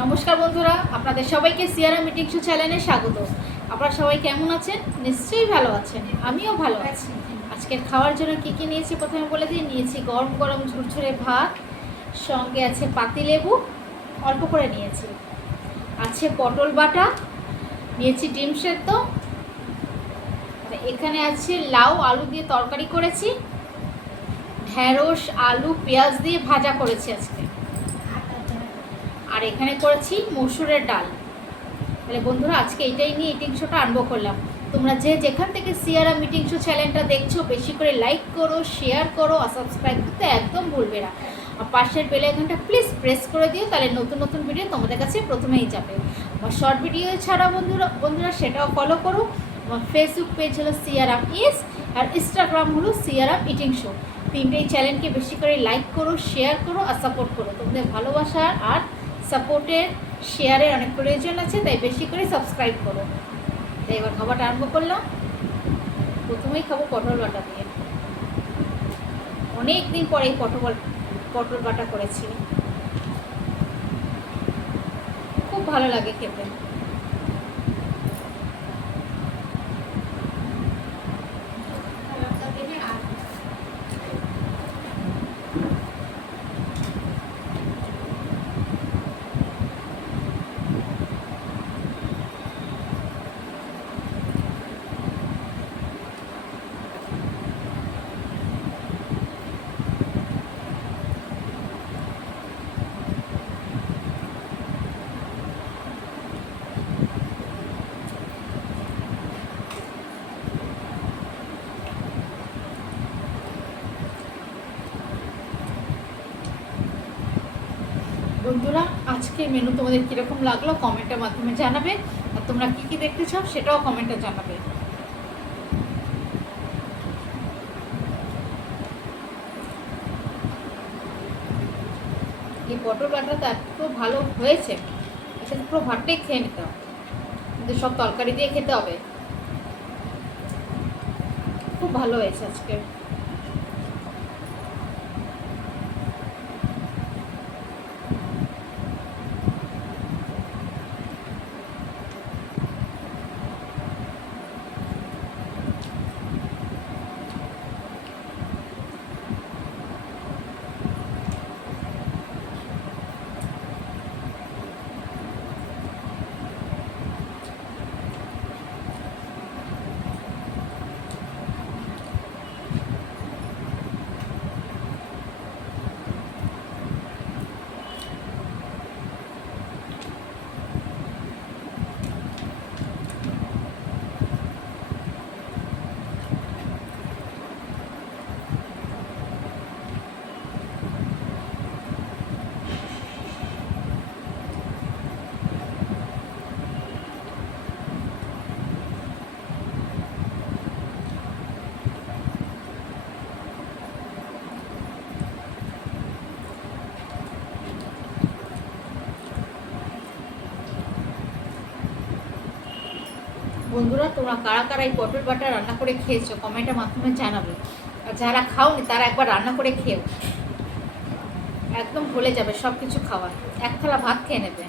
নমস্কার বন্ধুরা, আপনাদের সবাইকে সিয়ারা মিটিং শো চ্যানেলে স্বাগত। আপনারা সবাই কেমন আছেন? নিশ্চয়ই ভালো আছেন, আমিও ভালো আছি। আজকের খাওয়ার জন্য কি কি নিয়েছি প্রথমে বলে দিয়ে নিয়েছি গরম গরম ঝুরঝুরে ভাত, সঙ্গে আছে পাতিলেবু অল্প করে নিয়েছি, আছে পটল বাটা, নিয়েছি ডিম সেদ্ধ, এখানে আছে লাউ আলু দিয়ে তরকারি করেছি, ঢেঁড়স আলু পেঁয়াজ দিয়ে ভাজা করেছি আজকে, আর এখানে করেছি মসুরের ডাল। তাহলে বন্ধুরা আজকে এইটাই নিয়ে মিটিং শোটা আরম্ভ করলাম। তোমরা যে যেখান থেকে সিয়ারা মিটিং শো চ্যানেলটা দেখছো বেশি করে লাইক করো, শেয়ার করো আর সাবস্ক্রাইব করতে একদম ভুলবে না। আর পাশের বেল আইকনটা প্লিজ প্রেস করে দিও, তাহলে নতুন নতুন ভিডিও তোমাদের কাছে প্রথমেই যাবে। আমার শর্ট ভিডিও ছাড়া বন্ধুরা সেটাও ফলো করো। আমার ফেসবুক পেজ হলো সিয়ারা ইস, আর ইনস্টাগ্রাম হলো সিয়ারা মিটিং শো। তিনটেই চ্যানেলকে বেশি করে লাইক করো, শেয়ার করো আর সাপোর্ট করো। তোমাদের ভালোবাসা আর সাপোর্টের শেয়ারের অনেক প্রয়োজন আছে, তাই বেশি করে সাবস্ক্রাইব করো। তাই এবার খাবারটা আরম্ভ করলাম। প্রথমেই খাবো পটল বাটা দিয়ে। অনেক দিন পরে এই পটল বাটা করেছি, খুব ভালো লাগে খেতে। বন্ধুরা আজকের মেনু তোমাদের কীরকম লাগলো কমেন্টের মাধ্যমে জানাবে, আর তোমরা কী কী দেখতে চাও সেটাও কমেন্টে জানাবে। এই পটল বাটাটা এত ভালো হয়েছে, এটা পুরো ভাতটাই খেয়ে নিতে হবে, কিন্তু সব তরকারি দিয়ে খেতে হবে। খুব ভালো হয়েছে আজকে। বন্ধুরা তোমরা কারা কারা এই পটল বাটা রান্না করে খেয়েছো কমেন্টের মাধ্যমে জানাবে, আর যারা খাওনি তারা একবার রান্না করে খেও, একদম ভুলে যাবে সব কিছু খাওয়া, এক থালা ভাত খেয়ে নেবে।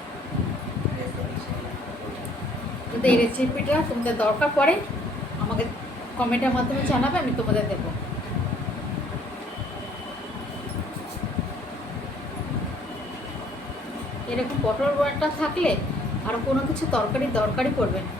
যদি এই রেসিপিটা তোমাদের দরকার পড়ে আমাকে কমেন্টের মাধ্যমে জানাবে, আমি তোমাদের দেবো। এরকম পটল বাটা থাকলে আর কোনো কিছু দরকারই পড়বে না।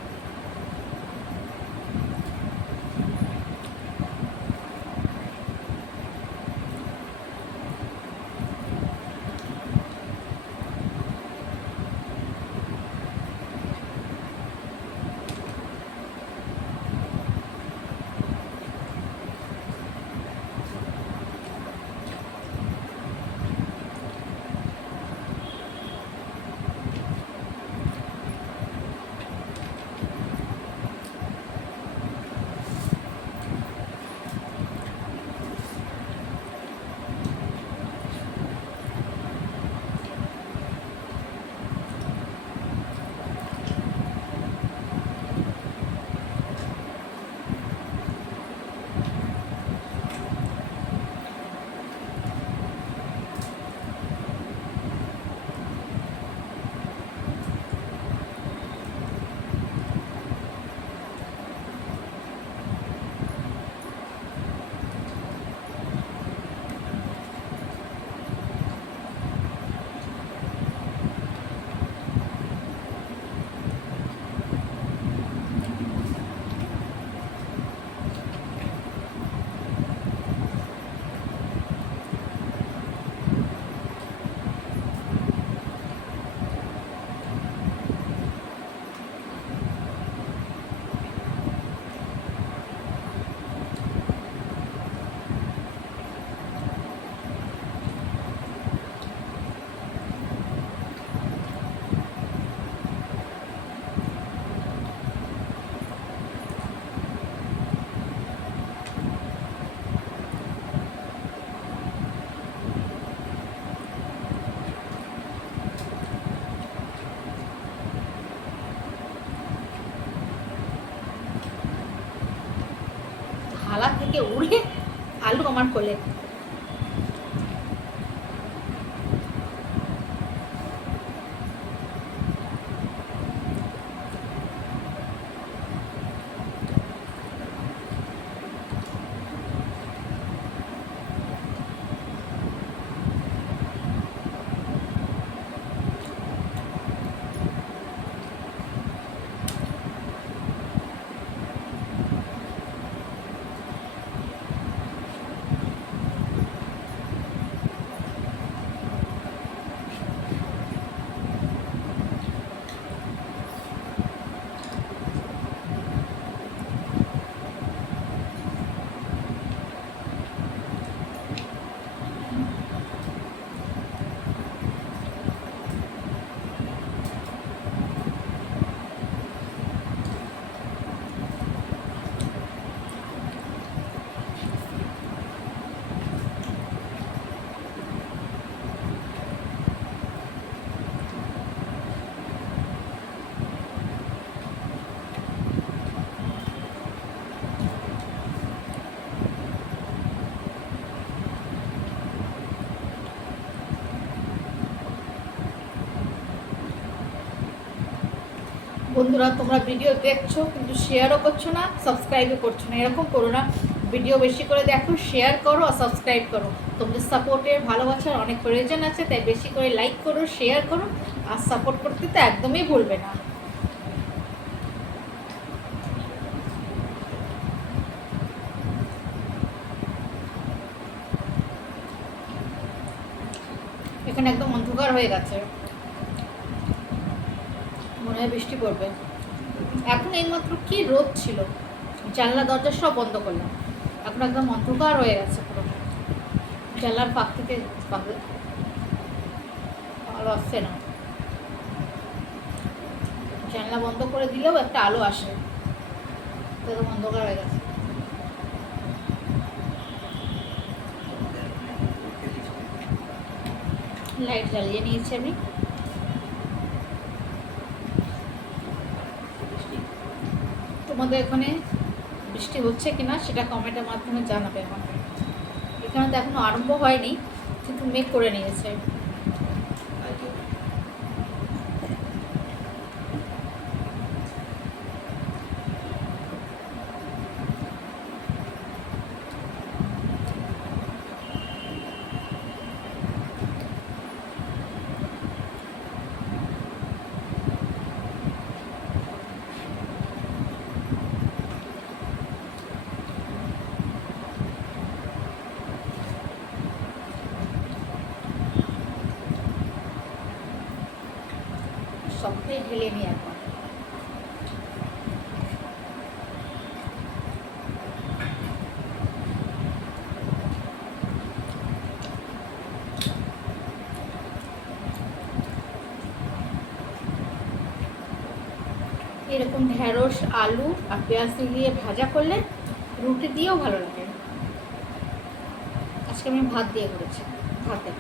গলা থেকে উড়ে আলু আমার কোলে। বন্ধুরা, তোমরা ভিডিও দেখছো কিন্তু শেয়ারও করছো না, সাবস্ক্রাইবও করছো না। এরকম করো না, ভিডিও বেশি করে দেখো, শেয়ার করো আর সাবস্ক্রাইব করো। তোমাদের সাপোর্টের ভালোবাসার অনেক প্রয়োজন আছে, তাই বেশি করে লাইক করো, শেয়ার করো আর সাপোর্ট করতে তো একদমই ভুলবে না। এখানে একদম অন্ধকার হয়ে গেছে, মনে হয় বৃষ্টি পড়বে। এখন এইমাত্র কি রোদ ছিল, জানলা দরজা সব বন্ধ করলাম, এখন একদম অন্ধকার হয়ে গেছে পুরো। জানলার ফাঁক থেকে আলো আসছে না, জানলা বন্ধ করে দিলেও একটা আলো আসে, একদম অন্ধকার হয়ে গেছে। লাইট জ্বালিয়ে নিয়েছি আমি। তোমাদের এখানে বৃষ্টি হচ্ছে কিনা সেটা কমেন্টের মাধ্যমে জানাবে আমাকে। এখানে তো এখনো আরম্ভ হয়নি, কিন্তু মেঘ করে নিয়েছে। সবটাই ঢেলে নিই একবার। এরকম ঢেঁড়স, আলু আর পেঁয়াজ দিয়ে ভাজা করলে রুটি দিয়েও ভালো লাগে। আজকে আমি ভাত দিয়ে করেছি, ভাতে।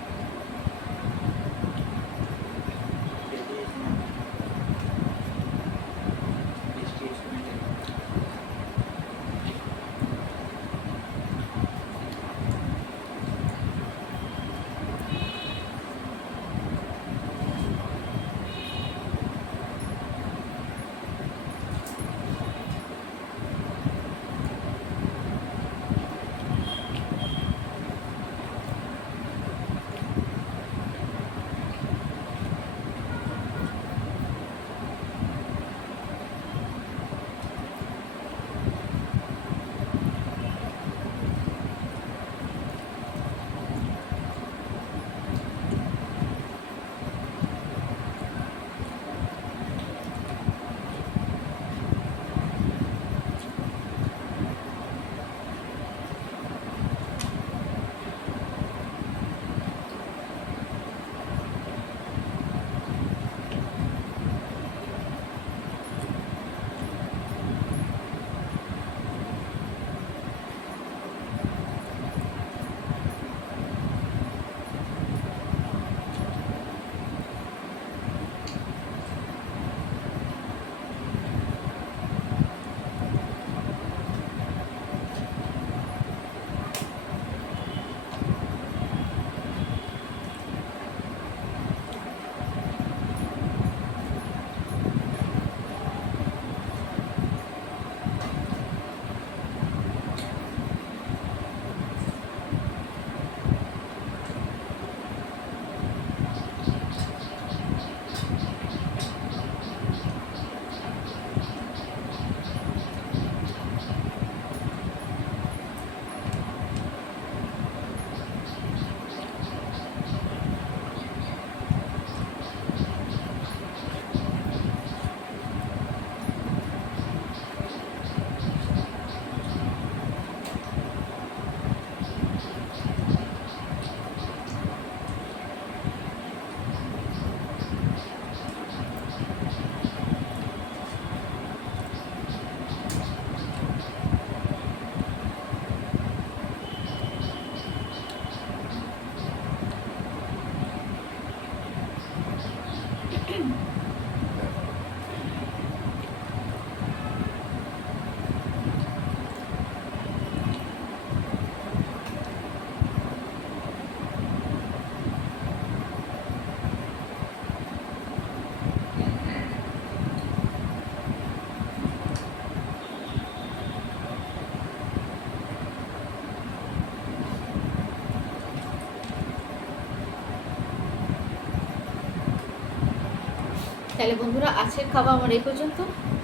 তাহলে বন্ধুরা আজকের খাওয়া আমার এই পর্যন্ত।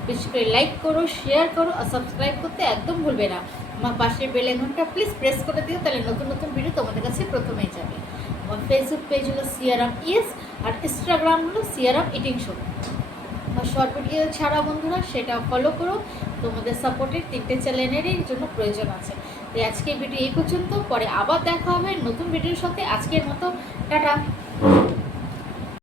বেশি করে লাইক করো, শেয়ার করো আর সাবস্ক্রাইব করতে একদম ভুলবে না। আমার পাশের বেল আইকনটা প্লিজ প্রেস করে দিও, তাহলে নতুন নতুন ভিডিও তোমাদের কাছে প্রথমেই যাবে। আমার ফেসবুক পেজ হলো সিয়ারাম ইয়েস, আর ইনস্টাগ্রাম হলো সিয়ারাম ইটিং শো। আমার শর্ট ভিডিও ছাড়া বন্ধুরা সেটা ফলো করো, তোমাদের সাপোর্টের 3টে চ্যানেলেরই জন্য প্রয়োজন আছে। তাই আজকের ভিডিও এই পর্যন্ত, পরে আবার দেখা হবে নতুন ভিডিওর সাথে। আজকের মতো টাটা।